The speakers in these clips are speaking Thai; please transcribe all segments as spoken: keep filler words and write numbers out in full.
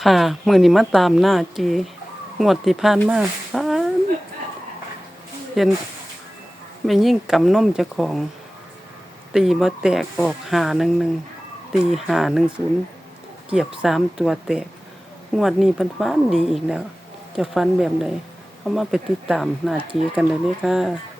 ค่ะมื้อนี้มาตามหน้าจีงวดที่ผ่านมาผ่านเห็นแม่ยิ่งกำนมเจ้าของ ตีบ่แตกออกห้าหนึ่งหนึ่งตีห้าหนึ่งศูนย์เกียบสามตัวแตกงวดนี้เพิ่นฝันดีอีกแล้ว จะฝันแบบใดเอามาไปติดตามหน้าจีกันได้เลยค่ะ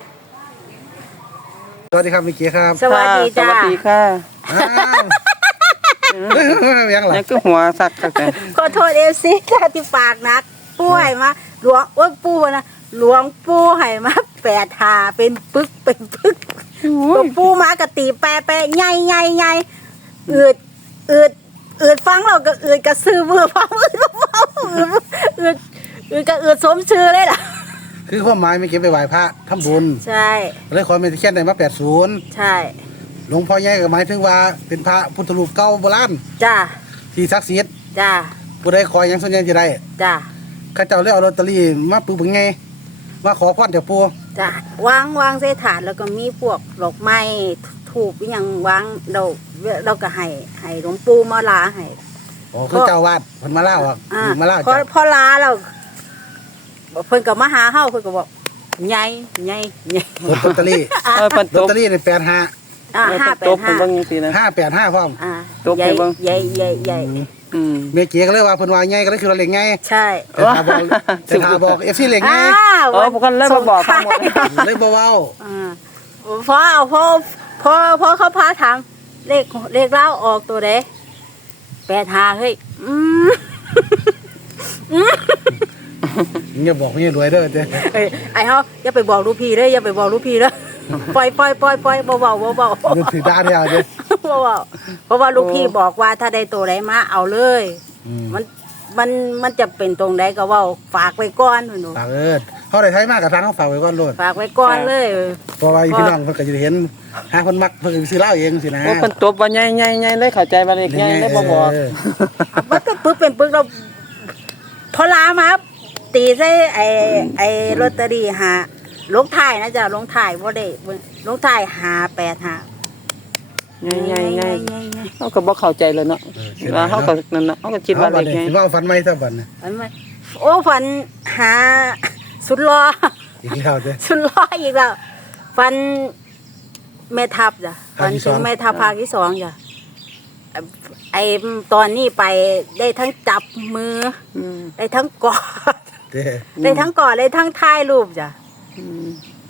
สวัสดีครับมิกกี้ครับสวัสดีจ้าสวัสดีค่ะอ้าวยังหรอนี่คือหัวสักกันแต่ขอโทษเอฟซีจ้าที่ฝากนักปูให้มาหลวงว่าปูนะหลวงปูให้มาแปดหาเป็นปึกเป็นปึกตัวปูมากะตีแปรแปรใหญ่ใหญ่ใหญ่อืดอืดอืดฟังเราก็อืดกระซื้อมือฟังอืดฟังอืดอืดอืดก็อืดสมชื่อเลยล่ะคือความหมายมิกกี้ไปไหว้พระทำบุญใช่เลยขอเมตเขียนได้มาแปดศูนย์ใช่หลวงพ่อใหญ่ก็หมายถึงว่าเป็นพระพุทธรูปเก่าโบราณจ้าที่ศักดิ์สิทธิ์จ้าผู้ใดขออย่างส่วนใหญ่จะได้จ้าข้าเจ้าเลยเอาลอตเตอรี่มาปึกเป็นไงมาขอพรจากปู่จ้าวางวางใส่ถาดแล้วก็มีพวกดอกไม้ถูกอหย่างวางเราเราก็ให้ให้หลวงปู่มาลาให้โอ้คือเจ้าวาดเพิ่นมาเล่าอ่ะอ่ามาเล่าพอจ้ะพอลาเราเพิ่นก็มาหาเฮาเพิ่นก็บอกใหญ่ใหญ่ใหญ่ลอตเตอรี่เออเพิ่นลตอตกเตอรี่ในแปดห้าอ่าเออห้าเพิ่นแปตดกเพิ่นห้าเบิ่งจังซี่นะห้าแปดห้าพร้อมอ่าตกใหญ่ไปเบิ่งใหญ่ใหญ่ใหญ่อืมเมกี้ก็เลยว่าเพิ่นว่าไงก็เลยคือเราเล็กไงใช่แต่ถ้าบอกแต่ถ้าบอกเอฟซีเล็กไงอ้าวอ๋อพวกกันเลยมาบอกทั้งหมดเลยบ่เว้าอ่าพอเอาพอพอพอเขาพาถามเลขเลขเล่าออกตัวใดแปดหาเฮ้ยอืมอย่าบอกไม่รวยเด้อเจ้เอ้ยไอ้เฮาอย่าไปบอกลูกพี่เด้ออย่าไปบอกลูกพี่เด้อปล่อยปล่อยปล่อยปล่อยเบาๆเบาๆดูถือด้านเดียวเจ้เพราะว่าเพราะว่าลูกพี่บอกว่าถ้าได้ตัวไหนมาเอาเลย มันมันมันจะเป็นตรงไหนก็เว่าฝากไว้ก่อนหนูฝากเอิ้นเขาได้ใช้มากกับทางเขาฝากไว้ก่อนโลดฝากไว้ก่อนเลยเพราะว่าพี่น้องเพิ่นก็จะเห็นหาคนมักเพิ่นก็สิซื้อเหล้าเองสินะว่าเพิ่นตบว่าใหญ่ๆๆเลยเข้าใจว่าเล็กใหญ่เลยบ่บอกเออมันเป็นปึ๊กเป็นปึ๊กเราพอลามาตีใส่ไอ้ไอ้ลอตเตอรี่หาลงถ่ายนะจ๊ะลงถ่ายบ่ได้ลงถ่ายหาแปดหาใหญ่ๆๆเขาก็บ่เข้าใจเลยเนาะว่าเขาก็นั่นน่ะเขาก็คิดว่าเอาบัเล็ดกนี้ใหญ่สิว่าเอาฝันใหม่ซะบัดนี้ฝันว่าโอ้ฝันหาสุดรออีกแล้วเจ้สุดรออีกแล้วฟันแม่ทัพจ้ะภาฟัคน ที่สถึองงแม่ทัพภาคที่สองจ้ะไอตอนนี้ไปได้ทั้งจับมืออืมได้ทั้งกอดเจ้ได้ทั้งกอดได้ทั้งถ่ายรูปจ้ะอืม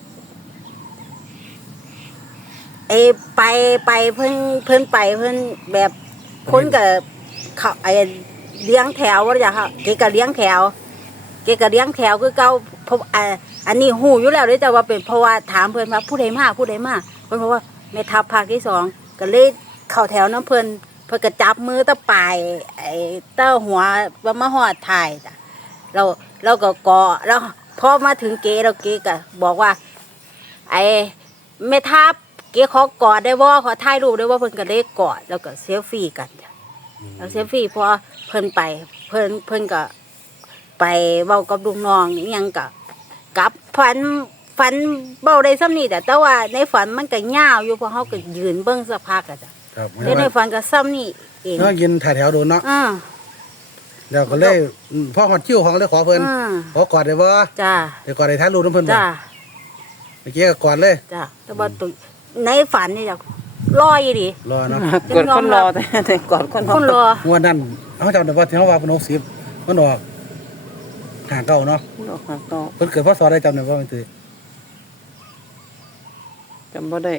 ไอไปไปเพิ่นเพิ่นไปเพิ่นแบบคนกับเขาไอเลี้ยงแถวว่าจ้ะค่ะเกก็เลี้ยงแถวเกก็เลี้ยงแถวคือเก่าเพราะอ่าอันนี้หูอยู่แล้วเลยจ้ะว่าเป็นเพราะว่าถามเพิ่นว่าผู้ใดมาผู้ใดมาเพิ่นบอกว่าแม่ทัพภาคที่สองก็เลยเข้าแถวน้ำเพิ่นเพิ่นก็จับมือตะปายไอ้เต้าหัวว่ามาหอดถ่ายจ้ะเราเราก็เกาะแล้วพอมาถึงเกเราเกก็บอกว่า ไอ้แม่ทัพเกขอกอดได้บ่ขอถ่ายรูปได้บ่เพิ่นก็เลยกอดแล้วก็เซลฟี่กันจ้ะแล้วเซลฟี่พอเพิ่นไปเพิ่นเพิ่นก็ไปเว้ากับลูกน้องอิหยังก็กลับฝันฝันเบ้าได้ซ้ำนี่แต่แต่ว่าในฝันมันก็ยาวอยู่เพราะเฮาก็ยืนเบิ่งสักพักอะจ้ะครับแต่ในฝันก็ซ้ำนี่เองเนาะกินถ่ายแถวโดนเนาะอ่าแล้วก็เลยพ่อฮอดคิวของเลยขอเพิ่นอ่าขอกอดได้บ่จ้าได้กอดได้ถ่ายรูปนำเพิ่นบ่จ้าเมื่อกี้ก็กอดเลยจ้าแต่ว่าตัวในฝันนี่จ้ะลอยอยู่ดิรอเนาะกดคนรอแต่แต่กอดคนรอคนรองวดนั้นเขาจำได้ว่าที่เขาว่าเป็นหกสิบมันออกหาเก่าเนาะดอกหักต่อเพิ่นเกิดพศได้จำได้ว่ามันตื่นจำบ่ได้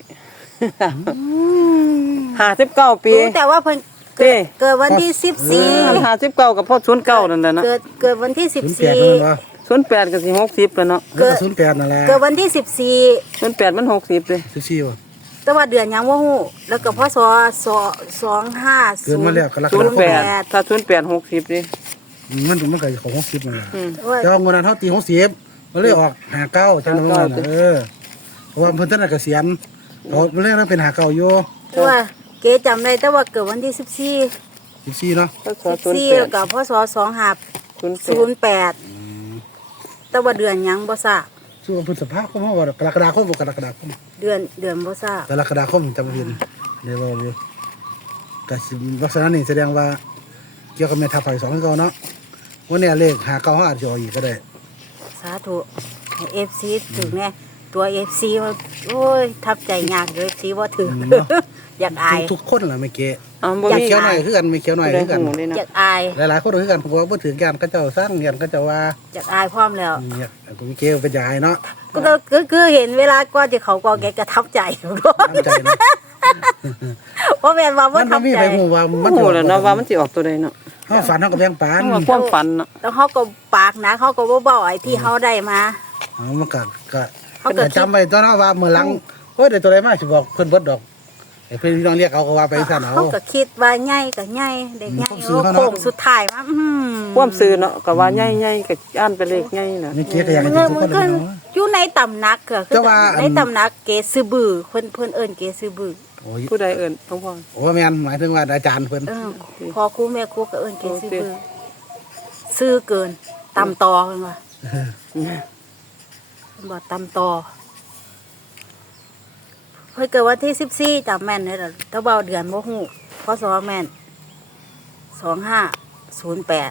ห้าสิบเก้าปีรู้แต่ว่าเพิ่นเต้เกิดวันที่สิบสี่ห้าสิบเก้ากับพ่อศูนย์เก้านั่นแหละเนาะเกิดเกิดวันที่สิบศูนย์แปสี่ดนั่นวะศูนย์แปดกับสิหกสิบแล้วเนาะเกิดศูนย์แปดนั่นแหละเกิดวันที่สิบสี่ศูนย์แปดมันหกสิบเลยสิบสี่วะแต่ว่าเดือนยังว่าฮู้แล้วก็พศสสองห้าเกิดมาแล้วกรกศูฎานย์คแปมดถ้าศูนย์แปดหกสิบดิมันมันก็ของหกสิบนั่นแหละอืมแต่ว่างวดนั้นเขาตีหกสิบมันเลยออกหาเก้าจำได้ว่าน่ะเออเพราะว่าเพิ่นท่านนะเกษียณเขาเรื่องนั้นเป็นหาเก้าอยู่แต่ว่าเก๋จำได้แต่ว่าเกิดวันที่สิบสี่สิบสี่เนาะก็ขอสิบศูนย์สี่แปแล้ดวก็พศสองห้าศูนย์แปศูดนย์แปดแต่ว่าเดือนยังบ่ทราบช่วงพฤษภาคมเขาว่ากรกฎาคมบ่กรกฎาคมเดือนเดือนบ่ทราบกรกฎาคมจำไม่ผิดเดี๋ยวเราอยู่แต่สิลักษณะนี้แสดงว่าเกี่ยวกับแม่ทัพภาคที่สองคือเก่าเนาะวันนี้เลขหาเก้าห้าอาจจะออกอีกก็ได้สาธุให้เอฟซีถึงเนี่ยตัวเอฟซีว่าโอ้ยทับใจยากเลยเอฟซีว่าถึง อยากอายทุกคนล่ะไม่เก๋อ๋อบ่ไม่มีเขียวหน่อยคือกันไม่เขียวหน่อยได้คือกันหูเลยนะอยากอายหลายๆคนคือกันเพราะว่าบ่ถือกันก็เจ้าสร้างเรียนก็เจ้าว่าอยากอายพร้อมแล้วเนี่ยกูมีเก๋เป็นยายเนาะก็ต้องคือคือเห็นเวลาก่อนที่เขาก็แกกระทับใจน้ำใจนะเพราะแม่นว่ามัว่าน ทับ่บมีใจใครฮู้ว่ามันโอ้แล้วเนาะว่ามันสิออกตัวใดเนาะเฮาฝันเฮาก็แบ่งปันต้องว่าความฝันเนาะแล้วเขาก็ปากนะเขาก็บ่บอกไอ้ที่เขาได้มาเอามันก็ก็เขาก็ก็จำไว้ตอนเนาะว่ามื้อหลังโอ้ยได้ตัวใดมาสิบอกเพิ่นเบิดดอกไอ้เพิ่นพี่น้องเรียกเอาก็ว่าไปซั่นเอาเขาก็คิดว่าใหญ่ก็ใหญ่เด็กใหญ่อืมเขาซื้อเขาเนอะโค้งสุดท้ายมาอืมความซื้อเนาะก็ว่าใหญ่ๆก็อ่านเป็นเลขใหญ่น่ะมีเก๋ก็อยากมัให้นทุก็กมัคน นก็เลยเนาะอยู่ในตำหนักก็คือแต่ว่าอันในตำหนักเกซือบือเพิ่นเพิ่นเอิ้นเกซือบือโอ้ยผู้ใดเอิ้นหลวงพ่อโอ้แม่นหมายถึงว่าอาจารย์เพิ่นเออพอครูแม่ครูก็เอิ้นเกซือโอเคบือซื้อเกินตำตอเพิ่นว่าเพิ่นบอกตำตอเพิ่นเกิดวันที่สิบสี่จำแม่นเด้อถ้าเบาเดือนบ่ฮู้พศแม่นสองห้าศูนย์แปด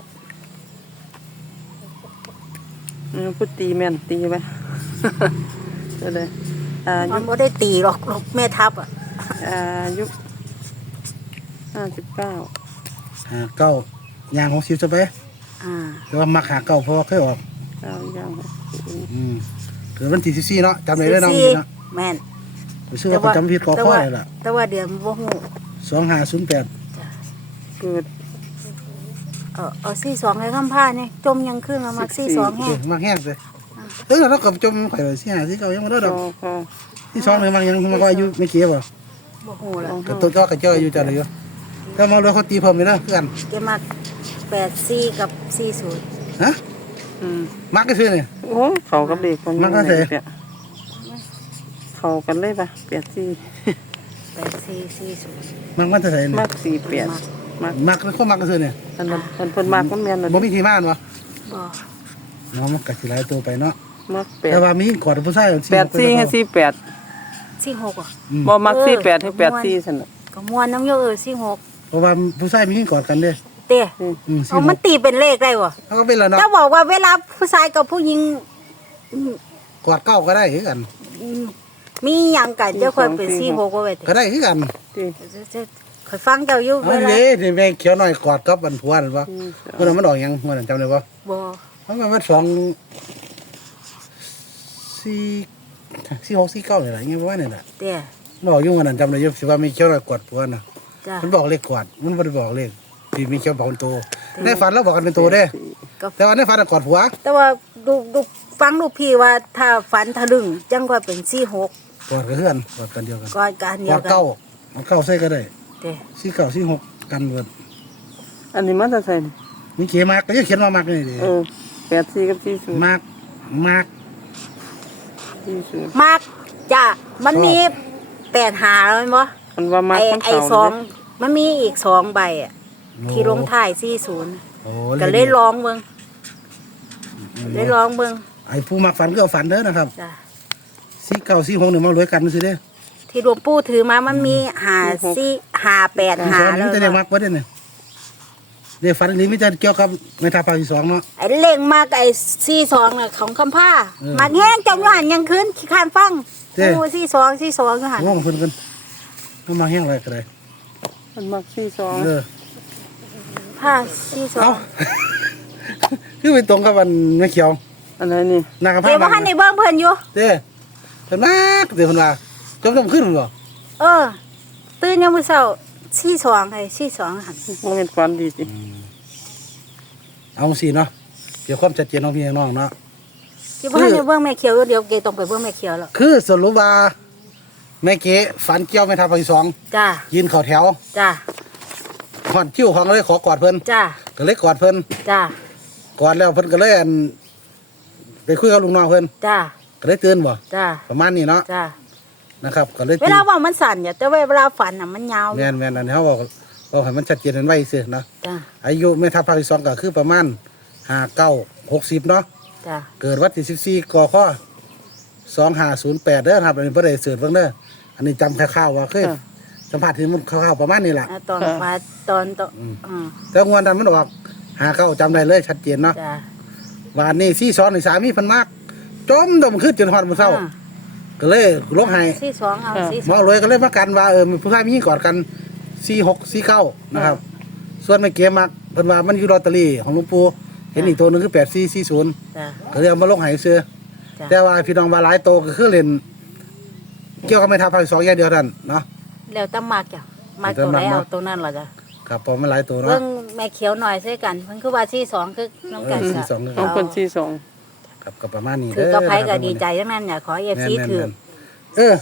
อืมผู้ตีแม่นตีไป ก็เลยอามัยุนบ่ได้ตีหรอกลูกแม่ทัพอ่ะอายุห้าสิบเก้าหาเก้าย่างหกสิบจะไปอ่าแต่ว่ามักหาเก้าเพราะว่าเคยออกเก้าย่างหกสิบอืมถือวันที่สิบสี่เนาะจำได้เลยเนาะสิบนี่สี่เนาะแม่นรู้สึกว่าเขาจำผิดกอข้อเลยล่ะแต่ว่าเดือนบ่ฮู้สองห้าศูนย์แปดเกิดเออเอาสี่สองให้คำพาเนี่ยจมยังขึ้นมามักสี่สองแห้งมักแห้งเลยเออเราก็จมข่อยเลยสี่ห้าสี่เก้ายังไม่ได้ดก็อกก็ที่สองเลยมันยังมันก็อายุไม่เกี่ยวบ่บ่ฮู้ละก็ตัวเจ้ากับเจ้าอายุจะอะไรอยู่แต่มาเลยเขาตีเพิ่มเลยนะเพื่อนแกมักแปดสี่กับสี่ศูนย์ฮะอืมมักก็ซื้อเนี่ยโอ้เขากับเด็กคนมันก็เสร็จนี่ยเขากันเลยปะเปียดสี่แปดสี่สี่ศูนย์มักมันจะใส่เนี่มาย กสี่เปียดมากมักแล้วก็มักก็ซื้อเนี่ยอันนั้นอันเพิ่นมากมันแม่นเลยบ่มีที่มากวะบ่น้องมันกัดสิหลายตัวไปเนาะมากแปดแต่ว่ามียิ่งกอดผู้ชายแปดสี่ให้สี่แปดสี่หกอ่ะบ่มักสี่แปดให้แปดสี่สนะก็ม่วนน้ำโยเออสี่หกเพราะว่าผู้ชายมียิ่งกอดกันเด้เต้อืมเอามันตีเป็นเลขได้บ่เขาก็เป็นแล้วเนาะเจ้าบอกว่าเวลาผู้ชายกับผู้หญิงอืมกอดเก้าก็ได้คือกันอืมมีหยังกันเจ้าค่อยเป็นสี่หกว่าไว้ก็ได้คือกันที่ค่อยฟังเจ้าอยู่เอาเวลาเลยนี่แม่เขียวหน่อยกอดกับอันผัวนั่นบ่ที่เมื่อนั้นมันออกยังเมื่อนั้นจำได้บ่บ่เพราะว่ามันสองสี่สี่หกสี่เก้านี่แหละยังไงประมาณนี้แหละเต้มันบอกอยู่วันนั้นจำได้อยู่สิว่ามีเขียวหน่อยกอดผัวน่ะจ้ะมันบอกเลขกอดมันบ่ได้บอกเลขที่มีเขียวบอกเป็นตัวในฝันเราบอกกันเป็นตัวเด้ก็แต่ว่าในฝันน่ะกอดผัวแต่ว่าดูดูฟังลูกพี่ว่าถ้าฝันทะลึ่งจังก็เป็นสี่หกกอดกับเพื่อนกอดกันเดียวกันก็การเดีกยอวดกันเก้าเอาเก้าใส่ก็ได้เด้สี่เก้าสี่หกกันเบิดอันนี้มันจะใส่มีเขียนมากก็จะเขียนว่ามากนี่ดิเออแปดสี่กับสี่ศูนย์มากมากสี่ศูนย์มากจ้ะมันมีแปดหาแล้วมั้ยมันว่ามักไอ้มันไอ้เก่าสองเลยมันมีอีกสองใบอ่ะที่ลงท้ายสี่ศูนย์โอ้ก็เลยร้องเบิ่งเลยร้องเบิ่งไอ้ผู้มักฝันก็เอาฝันเด้อนะครับจ้ะสี่เก้าสี่หกหนึ่งมารวยกันสิเด้อที่หลวงปู่ถือมามันมีหาสี่หาแปดหาสองแล้นี่วจะเรียกมักว่าเด้อเนี่ยเรียกฝันนี้ไม่จะเกี่ยวกับในทางภาคที่สองเนาะไอ้เล่งมากไอ้สี่สองน่ะของคำผ้าเออมันแห้งจมอยู่หันยังคืนขี้คร้านฟังเด้โอ้สี่สองสี่สองอยู่หันง่วงเพิ่นกันก็มาแห้งอะไรก็ได้มันมักสี่สองเออผ้าสี่สอเอางคือไปตรงกับวันไม่เขียวอันไหนนี่นางกับเดี๋ยวผ้าว่าหันในเบิ้งเพิ่นอยู่เด้เพิ่นมากเดี๋ยวเพิ่นว่าจมจมขึ้นบ่เออ ตื่นยังมื้อเช้าสี่สองไอ้สี่สองหันมันเป็นความดีสิเอาสิเนาะเดี๋ยวความชัดเจนของพี่น้องเนาะที่ว่าหันในเบิ้งแม่เขียวเดี๋ยวเกต้องไปเบิ้งแม่เขียวแล้วคือสรุปว่าแม่เก๋ฝันเกี่ยวแม่ทัพภาคที่สองจ้ายืนเข่าแถวจ้าขอนคิ้วของเลยขอกอดเพิ่นจ้าก็เลยกอดเพิ่นจ้ากอดแล้วเพิ่นก็เลยอันไปคุยกับลุงน้องเพิ่นจ้าก็เลยตื่นบ่จ้าประมาณนี้เนาะจ้านะครับก็เลยเวตื่นลาเว่ามันสั่นเนี่ยแต่เวลาฝันน่ะมันยาวแม่นแม่นอันนี้เขาบอกบอกให้มันชัดเจนกันไว้ซื่อเนาะจ้าอายุแม่ทัพภาคที่สองก็คือประมาณห้าเก้าหกสิบเนาะจ้าเกิดวันที่สิบสี่กข้อสองห้าศูนย์แปดเด้อครับอันนี้บ่ได้เสิร์ชเบิ่งเด้ออันนี้จำแค่ข้าวๆว่าเคยจสัมผัสที่มันคร่าวๆประมาณนี้แหละอ่าตอนว่าตอนตอนอืมแต่งวดนั้นมันออกหาเก้าจำได้เลยชัดเจนเนาะจ้ะวันนี้สี่สองในสามีเพันมากจมดมขึ้นจนฮอดมื้อเช้าอ่าก็เลยลงให้สี่สองเอาสี่สหมออง รวยก็เลยมากันว่าเออมีผู้ชายมีหญิงกอดกันสี่หกสี่เก้านะครับ ส่วนไม่เกมมักเพิ่นว่ามันอยู่ลอตเตอรี่ของหลวงปู่เห็นอีกตัวหนึงคือแปดสี่สี่ศูนย์จ้ะก็เลยเอามาลงให้ซื้อจ้ะแต่ว่าพี่น้องว่าหลายโตวก็คือเล่นเกี่ยวกับไม่ทับภาคสองอย่างเดียวนั่นเนาะแล้วแตมากจ้ะมากตัวไหนเอาตัวนั้นเหรอจ้ะครับผมมันหลายตัวเบิ่เนาะงแม่เขียวหน่อยใส่กันเพิ่นคือว่าสี่สองคือน้ำกันเออสี่จ้ะสองคือของคนสี่สองครับก็ประมาณนี้คือกระไพเด้ก็อดีใจทั้งนั้นเนี่ยขอเอฟแม่นซีๆๆถือเออ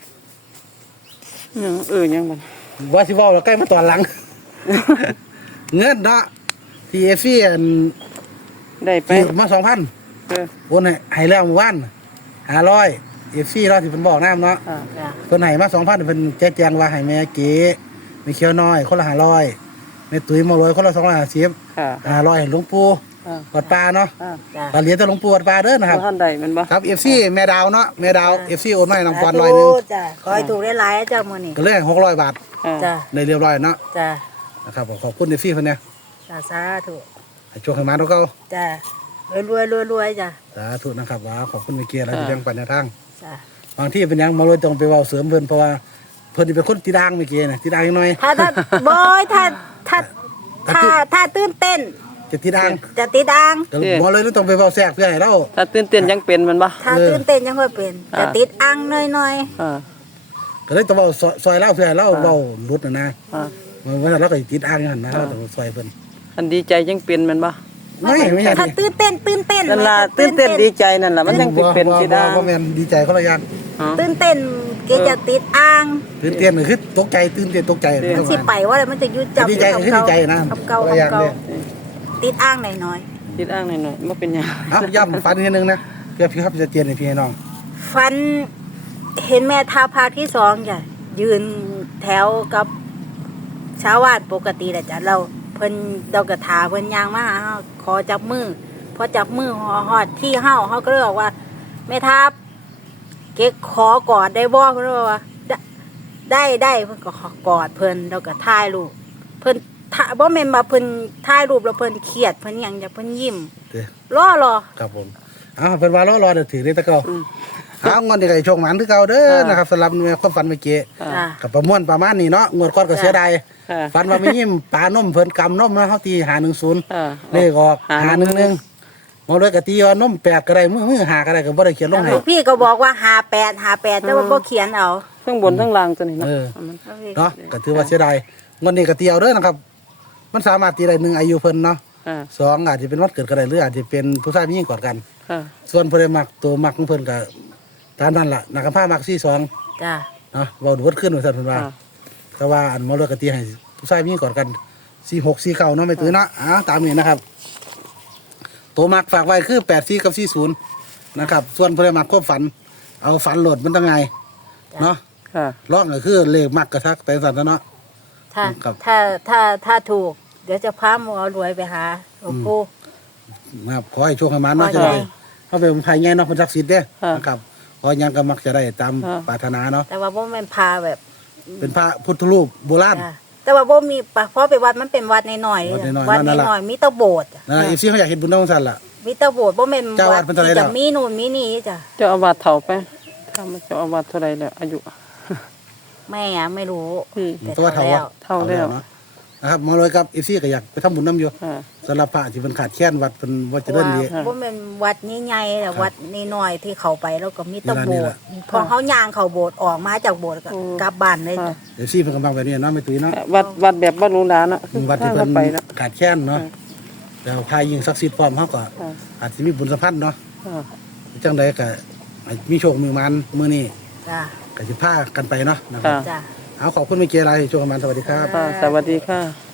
ยังเออยังมันว่าสิเว้าแล้วใกล้มาตอนหลัง เงินเนาะที่เอฟซีอันได้ไปถือมาสองพันเออโอนให้ให้แล้วเมื่อวานห้าร้อยเอฟซีเนาะที่เพิ่นบอกน้ำเนาะอ่าจ้ะเพิ่นให้มาสองพันเพิ่นแจ้งแจงว่าให้แม่เก๋แม่เขียวน้อยคนละห้าร้อยแม่ตุ้ยมารวยคนละสองร้อยห้าสิบค่ะห้าร้อยให้หลวงปู่อ่าวัดป่าเนาะอ่าจ้ะตอนเหรียญแต่หลวงปู่วัดป่าเด้อนะครับบ่ทันได้แมันบ่ครับเอฟซีแม่ดาวเนาะแม่ดาวเอฟซีโอนมาให้น้องปอนร้อยหนึงจ้ะขอให้ถูกได้หลายๆเจ้ามื้อนี้ก็เลยหกร้อยบาทอ่าจ้ะได้เรียบร้อยเนาะจ้ะนะครับผมขอบคุณเอฟซีเพิ่นเนี่ยจ้ะสาธุให้โชคให้มาเนาะเก่าจ้ะรวยๆรวยๆจ้ะสาธุนะครับว่าขอบคุณเมเกียร์แล้วที่แบ่งปันแนวทางจ้ะบางที่เป็นหยังมาเลยต้องไปเว้าเสริมเพิ่นเพราะว่าเพิ่นนี่เป็นคนติดด่างเมเกียร์นะติดด่างหน่อยถ้าถ้าบอยถ้าถ้าถ้าถ้าตื่นเต้นจะติดด่างจะติดอ่างก็บ่เลยต้องไปเว้าแทรกเพื่อให้เราถ้าตื่นเต้นยังเป็นแมันบ่ถ้าเออตื่นเต้นยังค่อยเป็นอ่าจะติดอ่างหน่อยอ่าก็เลยต้องเว้าซอยซอยเราเพื่อให้เราเว้าหลุดน่ะนะอ่ามันว่าเราก็ติดด่างอยู่หั่นนะเราต้องซอยเพิ่นอันดีใจยังเป็นแมันบ่ๆไม่ไม่ใช่ถ้าตื่นเต้นตื่นเต้นนั่นล่ะถ้าตื่นเต้นดีใจนั่นล่ะมันยังสิเป็นสิได้บ่แม่นดีใจคนละอย่างอ๋อตื่นเต้นเกจะติดอ่างตื่นเต้นก็คือตกใจตื่นเต้นตกใจเออมันสิไปว่าอะไรมันจะยุดจับดีใจก็คือดีใจนะกับเก่าคนกัละบอย่างเก่าเนี่ยติดอ่างหน่อยคิดอ้างหน่อยๆบ่เป็นหยังเอ้าย้ำฟันนิดนึงนะเพื่อพี่ครับจะเตียนให้พี่ให้น้องๆฟันเห็นแม่ท่าภาคที่สองจ้ะยืนแถวกับชาวบ้านปกติแหละจ้ะเราเพิ่นเรากระถาเพิ่นยางมาหาเฮาขอจับมือพอจับมือหอดที่เฮาเฮาก็เลยบอกว่าแม่ทัพเก๊กขอกอดได้บ่เพิ่นบอกว่าได้ได้เพิ่นก็ขอกอดเพิ่นเราก็ถ่ายรูปเพิ่นถ่าบ่แม่นว่าเพิ่นถ่ายรูปแล้วเพิ่นเครียดเพิ่นหยังจ้ะเพิ่นยิ้มเด้อรอรอครับผมเอ้าเป็นว่ารอรอเดี๋ยวถือได้ตะเกาอืมเอางอนที่ไก่โชคหมันคือเก่าเด้อค่ะนะครับสำหรับแม่ความฝันเมื่อกี้อ่าจ้ะกับประมวลประมาณนี้เนาะงวดก่อนก็เสียดายค่ะฝันว่าไม่ยิ้มปลานมเพิ่นกำนมมาเฮาตีหาหนึ่งศูนย์อ่าเลขออกหาหนึ่งหนึ่งหมอเลยกะตีว่านมแปดก็ได้มือมือหาก็ได้ก็บ่ได้เขียนลงให้ลูกพี่ก็บอกว่าห้าแปดห้าแปดแต่ว่าบ่เขียนเอาทั้งบนทั้งล่างตัวนี้เนาะเออเอามันเนาะก็ถือว่าเสียดายงวดนี้ก็ตีเอาเด้อนะครับ มันสามารถตีได้หนึ่งอายุเพิ่นเนาะอ่าสองอาจจะเป็นวันเกิดก็ได้หรืออาจจะเป็นผู้ชายมีหญิงกอดกันค่ะส่วนเพิ่นได้มักตัวมักของเพิ่นก็ตามนั้นล่ะนักกำพร้ามักสี่สองจ้ะเนาะเว้าดูดขึ้นว่าซั่นเพิ่นว่าอ่าแต่ว่าอันหมอเลือกกะตีให้ผู้ชายมีหญิงกอดกันสี่หกสี่เก้าเนาะไม่ตื้อเนาะอ้าวตามนี้นะครับ ตัวมักฝากไว้คือแปดสี่กับสี่ศูนย์นะครับ ส่วนเพิ่นได้มักควบฝัน เอาฝันโหลดมันตั้งไงเนาะค่ะร้องก็คือเลขมักกระทักไปสั่นเนาะถ้าครับถ้าถ้าถ้าถูก เดี๋ยวจะพาหมอรวยไปหาหลวงปู่นะครับขอให้โชคให้มันเนาะขอจะให้ได้เขาเป็นภายในเนาะคนศักดิ์สิทธิ์เด้อ่านนะครับขอหยังก็มักจะได้ตามอ่าปรารถนาเนาะแต่ว่าบ่แม่นพาแบบเป็นพระพุทธรูปโบราณจ้ะแต่ว่าบ่มีปะเพราะไปวัดมันเป็นวัดน้อยวัดน้อยๆวัดนั่นแหละน้อยๆมีแตะโบสถ์นะเอฟซีเขาอยากเห็นบุญน้องสันล่ะมีแตะโบสถ์บ่แม่นเจ้าวัวัดดเป็นเท่าไหร่ที่แล้จะวมีนู่นมีนี่จ้ะเจ้าอาวาสเฒ่าไปถ้ามันเจ้าอาวาสเท่าไรแล้วอายุแม่อะไม่รู้อืมแต่ตัวเท่าแล้ววะเท่าแล้วเนาะนะครับมาเลยครับเอฟซีก็อยากไปทำบุญน้ำอยู่อ่าสำหรับพระที่เป็นขาดแคลนวัดเป็นวัดเจริญดีว่าบ่แม่นวัดใหญ่ๆแต่วัดน้อยๆที่เข้าไปแล้วก็มีแตะนี่โบล่ะสถ์พอเขาย่างเข้าโบสถ์ออกมาจากโบสถ์ก็โอ้กลับบ้านเลยอ่าจ้ะเอฟซีเป็นกำลังแบบนี้เนาะไม่ตุ้ยเนาะวัดวัดแบบวัดหลวงหลานน่ะคือวัดที่ทางเป็เรานไปแล้วขาดแคลนเนาะแล้วพายยิงศักดิ์สิทธิ์พร้อมเขาก็อ่าอาจจะมีบุญสัมพันธ์เนาะอ่าจังใดก็มีโชคมีมันมื้อนี้จ้ะก็สิพากันไปเนาะนะครับค่ะจ้ะเอาขอบคุณเมื่อกี้อะไรโชคมันสวัสดีครับค่ะสวัสดีค่ะ